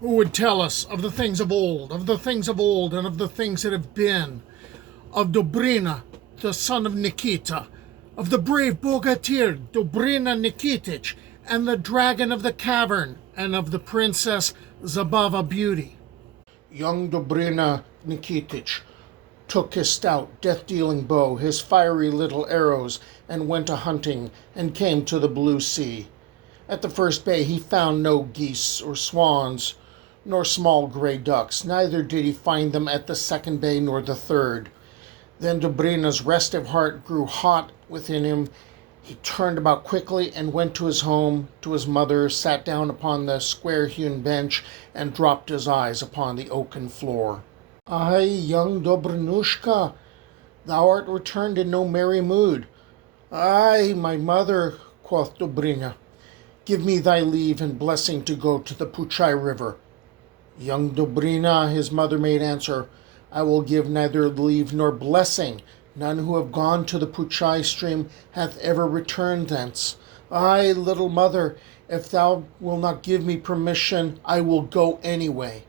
Who would tell us of the things of old, of the things of old, and of the things that have been, of Dobrynya, the son of Nikita, of the brave Bogatyr Dobrynya Nikitich, and the dragon of the cavern, and of the princess Zabava Beauty. Young Dobrynya Nikitich took his stout, death-dealing bow, his fiery little arrows, and went a-hunting, and came to the blue sea. At the first bay he found no geese or swans, nor small grey ducks, neither did he find them at the second bay nor the third. Then Dobrynya's restive heart grew hot within him. He turned about quickly and went to his home, to his mother, sat down upon the square-hewn bench, and dropped his eyes upon the oaken floor. "Ay, young Dobrynushka, thou art returned in no merry mood." "Ay, my mother," quoth Dobrynya, "give me thy leave and blessing to go to the Puchai River." "Young Dobrynya," his mother made answer, "I will give neither leave nor blessing. None who have gone to the Puchai stream hath ever returned thence." "Ay, little mother, if thou wilt not give me permission, I will go anyway."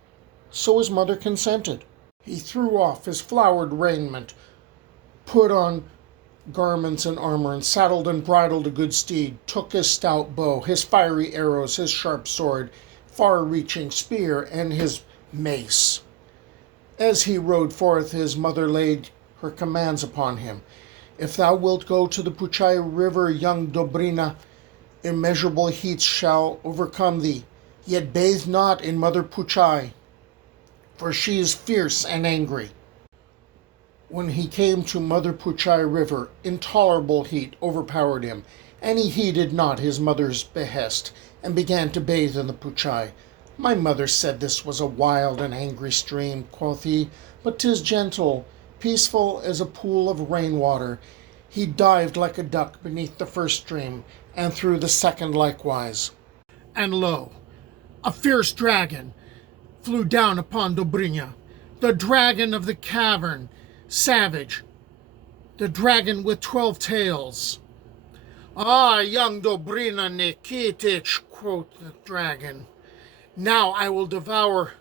So his mother consented. He threw off his flowered raiment, put on garments and armor, and saddled and bridled a good steed, took his stout bow, his fiery arrows, his sharp sword, far-reaching spear, and his mace. As he rode forth, his mother laid her commands upon him. "If thou wilt go to the Puchai River, young Dobrynya, immeasurable heats shall overcome thee. Yet bathe not in Mother Puchai, for she is fierce and angry." When he came to Mother Puchai River, intolerable heat overpowered him, and he heeded not his mother's behest, and began to bathe in the Puchai. "My mother said this was a wild and angry stream," quoth he, "but 'tis gentle, peaceful as a pool of rain-water." He dived like a duck beneath the first stream, and through the second likewise. And lo, a fierce dragon flew down upon Dobrynya, the dragon of the cavern, savage, the dragon with 12 tails. "Ah, young Dobrynya Nikitich," quoth the dragon, "now I will devour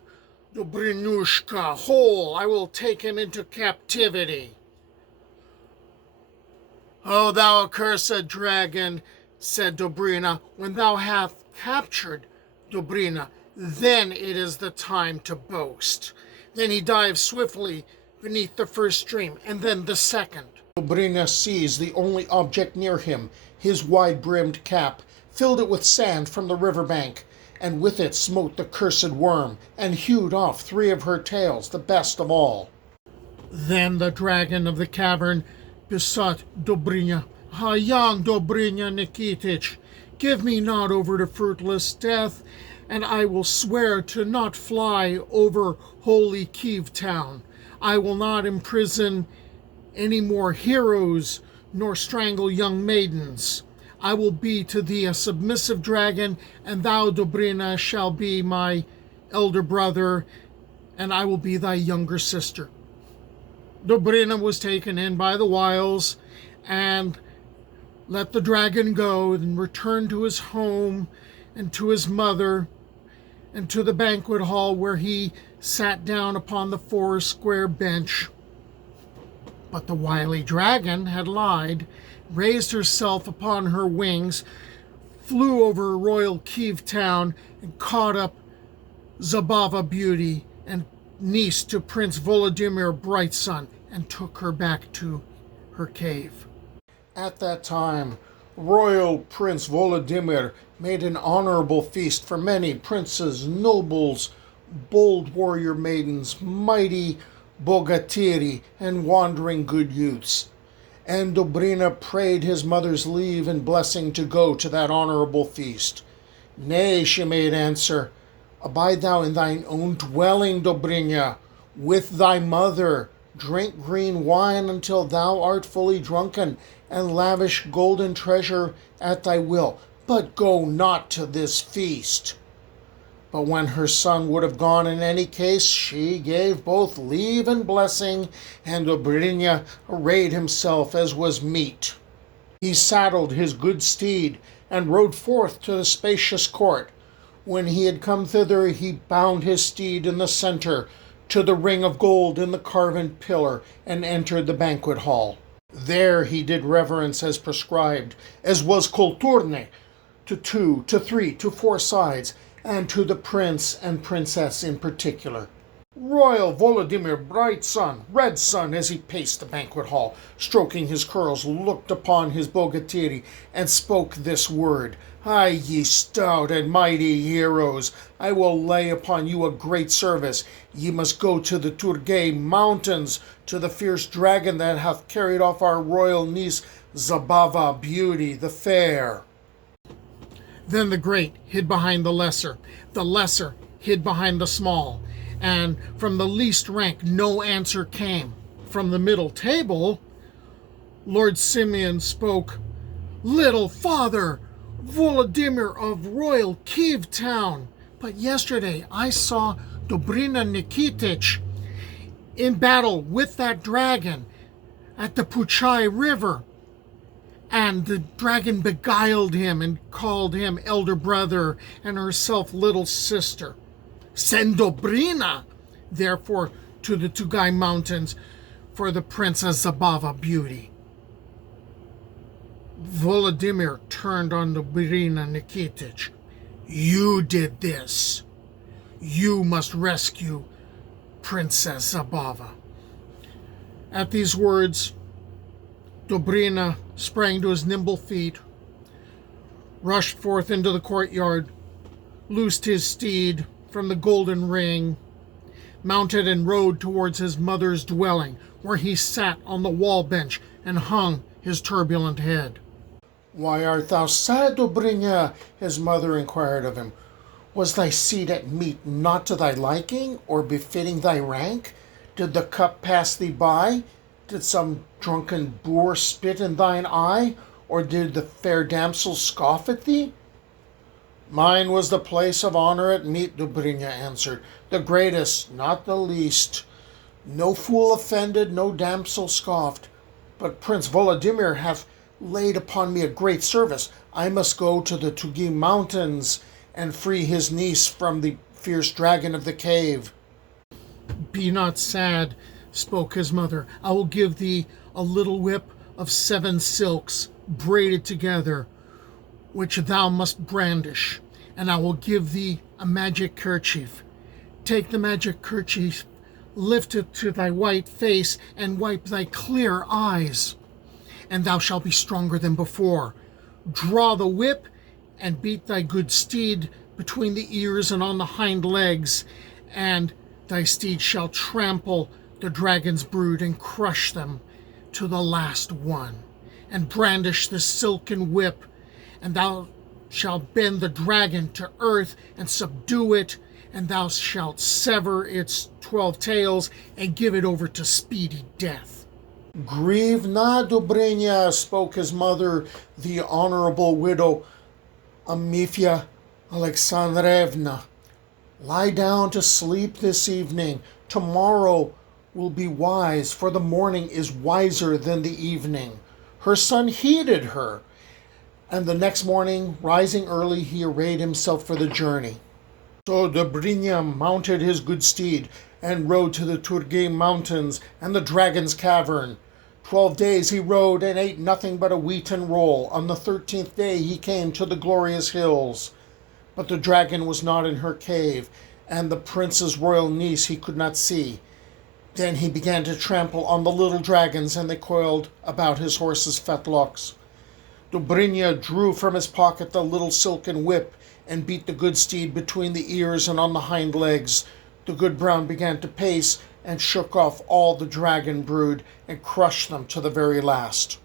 Dobrynushka whole. I will take him into captivity." "O thou accursed dragon," said Dobrynya, "when thou hast captured Dobrynya, then it is the time to boast." Then he dived swiftly beneath the first stream, and then the second. Dobrynya seized the only object near him, his wide-brimmed cap, filled it with sand from the river-bank, and with it smote the cursed worm, and hewed off 3 of her tails, the best of all. Then the dragon of the cavern besought Dobrynya, "Ah, young Dobrynya Nikitich, give me not over to fruitless death, and I will swear to not fly over holy Kiev town. I will not imprison any more heroes, nor strangle young maidens. I will be to thee a submissive dragon, and thou, Dobrynya, shall be my elder brother, and I will be thy younger sister." Dobrynya was taken in by the wiles, and let the dragon go, and returned to his home, and to his mother, and to the banquet hall, where he sat down upon the 4-square bench. But the wily dragon had lied, raised herself upon her wings, flew over royal Kiev town, and caught up Zabava Beauty, and niece to Prince Volodymyr Bright Sun, and took her back to her cave. At that time, royal Prince Volodymyr made an honorable feast for many princes, nobles, bold warrior maidens, mighty bogatyri, and wandering good youths. And Dobrynya prayed his mother's leave and blessing to go to that honorable feast. "Nay," she made answer, "abide thou in thine own dwelling, Dobrynya, with thy mother. Drink green wine until thou art fully drunken, and lavish golden treasure at thy will, but go not to this feast." But when her son would have gone in any case, she gave both leave and blessing, and Dobrynya arrayed himself as was meet. He saddled his good steed, and rode forth to the spacious court, When he had come thither, he bound his steed in the center to the ring of gold in the carven pillar, and entered the banquet hall. There he did reverence as prescribed, as was kulturne, to 2, to 3, to 4 sides, and to the prince and princess in particular. Royal Volodymyr Bright Sun, Red Sun, as he paced the banquet hall, stroking his curls, looked upon his bogatyr, and spoke this word: "Aye, ye stout and mighty heroes, I will lay upon you a great service. Ye must go to the Turgay mountains, to the fierce dragon that hath carried off our royal niece Zabava, Beauty the Fair." Then the great hid behind the lesser hid behind the small, and from the least rank no answer came. From the middle table, Lord Simeon spoke: "Little father, Volodymyr of royal Kiev town, but yesterday I saw Dobrynya Nikitich in battle with that dragon at the Puchai River, and the dragon beguiled him and called him elder brother and herself little sister. Send Dobrynya, therefore, to the Tugay mountains for the Princess Zabava Beauty." Volodymyr turned on Dobrynya Nikitich. "You did this. You must rescue Princess Zabava." At these words, Dobrynya sprang to his nimble feet, rushed forth into the courtyard, loosed his steed from the golden ring, mounted and rode towards his mother's dwelling, where he sat on the wall bench and hung his turbulent head. "Why art thou sad, Dobrynya?" his mother inquired of him. "Was thy seat at meat not to thy liking, or befitting thy rank? Did the cup pass thee by? Did some drunken boor spit in thine eye, or did the fair damsel scoff at thee?" "Mine was the place of honor at meat," Dobrynya answered. "The greatest, not the least. No fool offended, no damsel scoffed. But Prince Volodymyr hath laid upon me a great service. I must go to the Tugay mountains and free his niece from the fierce dragon of the cave." "Be not sad," spoke his mother. "I will give thee a little whip of 7 silks braided together, which thou must brandish, and I will give thee a magic kerchief. Take the magic kerchief, lift it to thy white face, and wipe thy clear eyes, and thou shalt be stronger than before. Draw the whip, and beat thy good steed between the ears and on the hind legs, and thy steed shall trample the dragon's brood and crush them to the last one. And brandish the silken whip, and thou shalt bend the dragon to earth and subdue it, and thou shalt sever its 12 tails and give it over to speedy death." "Grieve not, Dobrynya," spoke his mother, the honorable widow Amifia Alexandrevna. "Lie down to sleep this evening. Tomorrow will be wise, for the morning is wiser than the evening." Her son heeded her, and the next morning, rising early, he arrayed himself for the journey. So Dobrynya mounted his good steed and rode to the Turgay mountains and the dragon's cavern. 12 days he rode and ate nothing but a wheaten roll. On the 13th day he came to the glorious hills. But the dragon was not in her cave, and the prince's royal niece he could not see. Then he began to trample on the little dragons, and they coiled about his horse's fetlocks. Dobrynya drew from his pocket the little silken whip and beat the good steed between the ears and on the hind legs. The good brown began to pace and shook off all the dragon brood and crushed them to the very last.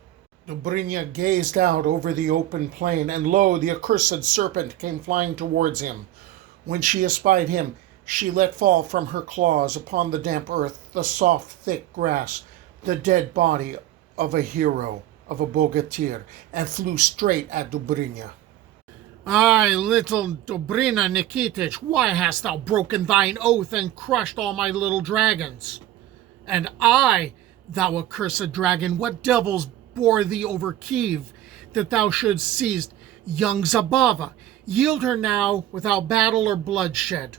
Dobrynya gazed out over the open plain, and lo, the accursed serpent came flying towards him. When she espied him, she let fall from her claws upon the damp earth the soft, thick grass, the dead body of a hero, of a bogatyr, and flew straight at Dobrynya. "Aye, little Dobrynya Nikitich, why hast thou broken thine oath and crushed all my little dragons? And I, thou accursed dragon, what devils bore thee over Kiev, that thou shouldst seize young Zabava, Yield her now without battle or bloodshed.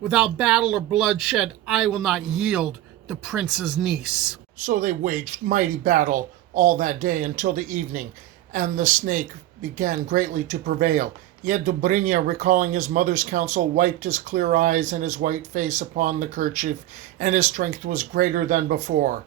Without battle or bloodshed, I will not yield the prince's niece." So they waged mighty battle all that day until the evening, and the snake began greatly to prevail. Yet Dobrynya, recalling his mother's counsel, wiped his clear eyes and his white face upon the kerchief, and his strength was greater than before.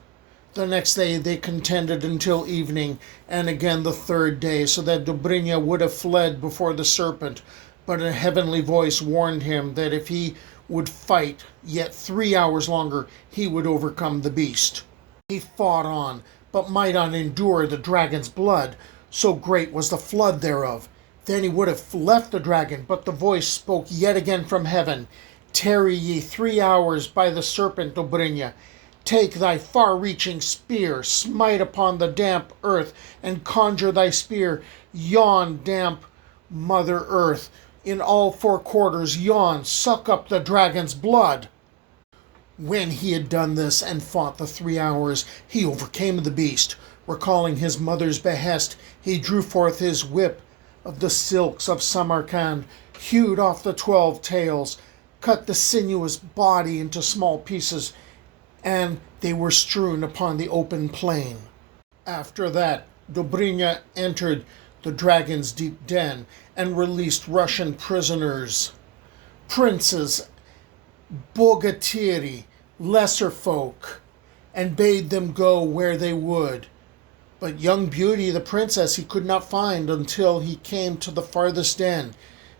The next day they contended until evening, and again the third day, so that Dobrynya would have fled before the serpent, but a heavenly voice warned him that if he would fight yet 3 hours longer, he would overcome the beast. He fought on, but might not endure the dragon's blood, so great was the flood thereof. Then he would have left the dragon, but the voice spoke yet again from heaven, "Tarry ye 3 hours by the serpent, Dobrynya. Take thy far-reaching spear, smite upon the damp earth, and conjure thy spear, yawn, damp Mother Earth, in all four quarters, yawn, suck up the dragon's blood." When he had done this and fought the 3 hours, he overcame the beast. Recalling his mother's behest, he drew forth his whip of the silks of Samarkand, hewed off the 12 tails, cut the sinuous body into small pieces, and they were strewn upon the open plain. After that, Dobrynya entered the dragon's deep den and released Russian prisoners, princes, Bogatyri, lesser folk, and bade them go where they would. But young Beauty, the princess, he could not find until he came to the farthest den.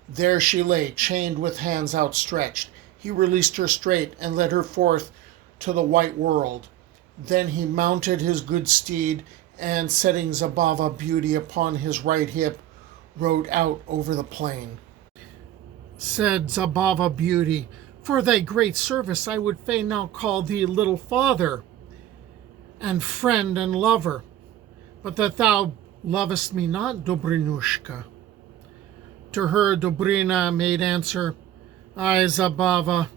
There she lay, chained with hands outstretched. He released her straight and led her forth to the white world. Then he mounted his good steed, and setting Zabava Beauty upon his right hip, rode out over the plain. Said Zabava Beauty, "For thy great service I would fain now call thee little father, and friend and lover, but that thou lovest me not, Dobrynushka." To her Dobryna made answer, "Ay, Zabava,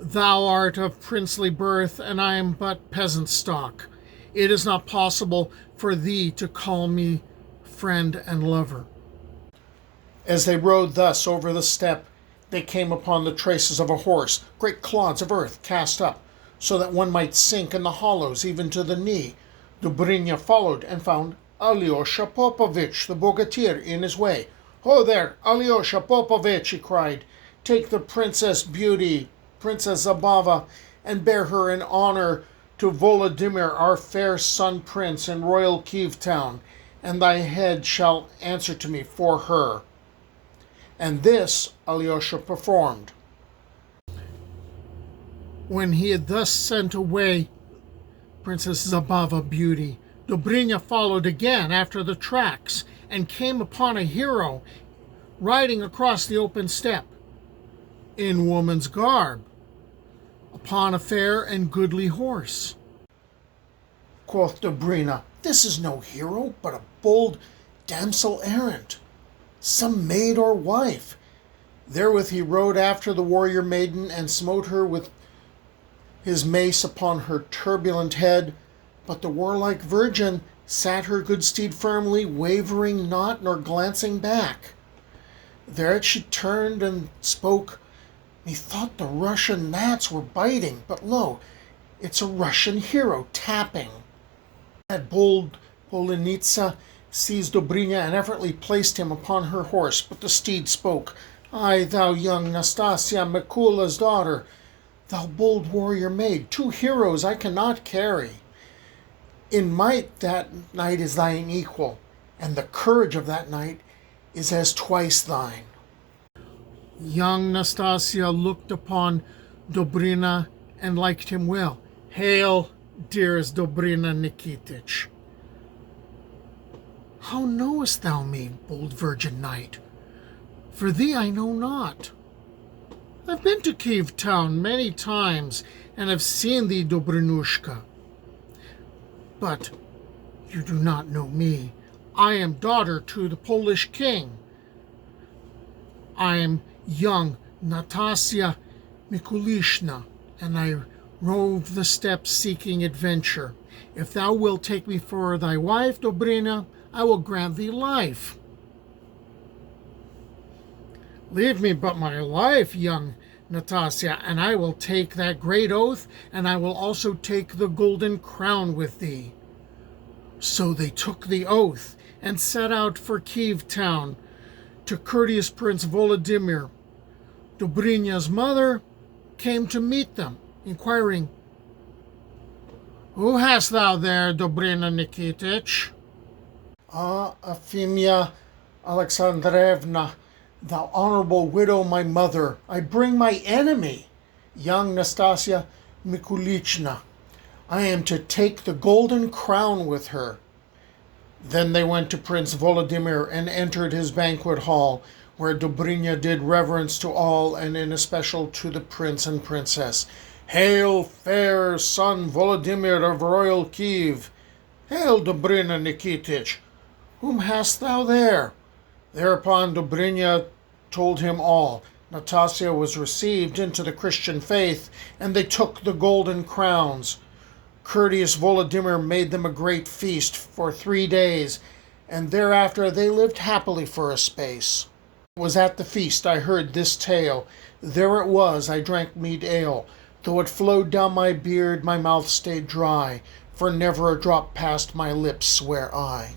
thou art of princely birth, and I am but peasant stock. It is not possible for thee to call me friend and lover." As they rode thus over the steppe, they came upon the traces of a horse, great clods of earth cast up, so that one might sink in the hollows even to the knee. Dobrynya followed and found Alyosha Popovich, the bogatyr, in his way. "Ho there, Alyosha Popovich," he cried. "Take the Princess Beauty, Princess Zabava, and bear her in honor to Volodymyr, our fair son prince, in royal Kiev town, and thy head shall answer to me for her." And this Alyosha performed. When he had thus sent away Princess Zabava Beauty, Dobrynya followed again after the tracks, and came upon a hero riding across the open steppe, in woman's garb, upon a fair and goodly horse. Quoth Dobrynya, "This is no hero, but a bold damsel errant, some maid or wife." Therewith he rode after the warrior maiden, and smote her with his mace upon her turbulent head. But the warlike virgin sat her good steed firmly, wavering not nor glancing back. Thereat she turned and spoke, "Methought the Russian gnats were biting, but lo, it's a Russian hero tapping." That bold Polenitsa seized Dobrynya and effortlessly placed him upon her horse, but the steed spoke, "Ay, thou young Nastasia Mikula's daughter, thou bold warrior maid, 2 heroes I cannot carry. In might that knight is thine equal, and the courage of that knight is as twice thine." Young Nastasia looked upon Dobrynya and liked him well. "Hail, dearest Dobrynya Nikitich." "How knowest thou me, bold virgin knight? For thee I know not. I've been to Kiev town many times, and have seen thee, Dobrynushka. But you do not know me. I am daughter to the Polish king. I am young Nastasia Mikulishna, and I rove the steppes seeking adventure. If thou wilt take me for thy wife, Dobrynya, I will grant thee life." Leave me but my life, young Nastasia, and I will take that great oath, and I will also take the golden crown with thee. So they took the oath and set out for Kiev town. To courteous Prince Volodymyr, Dobrynya's mother came to meet them, inquiring, "Who hast thou there, Dobrynya Nikitich?" "Ah, Efimia Alexandrevna, thou honorable widow, my mother, I bring my enemy, young Nastasia Mikulichna. I am to take the golden crown with her." Then they went to Prince Volodymyr and entered his banquet hall, where Dobrynya did reverence to all, and in especial to the prince and princess. "Hail, fair son Volodymyr of royal Kiev! Hail, Dobrynya Nikitich! Whom hast thou there?" Thereupon Dobrynya told him all. Nastasia was received into the Christian faith, and they took the golden crowns. Courteous Volodymyr made them a great feast for 3 days, and thereafter they lived happily for a space. It was at the feast I heard this tale. There it was, I drank mead ale. Though it flowed down my beard, my mouth stayed dry, for never a drop passed my lips, swear I.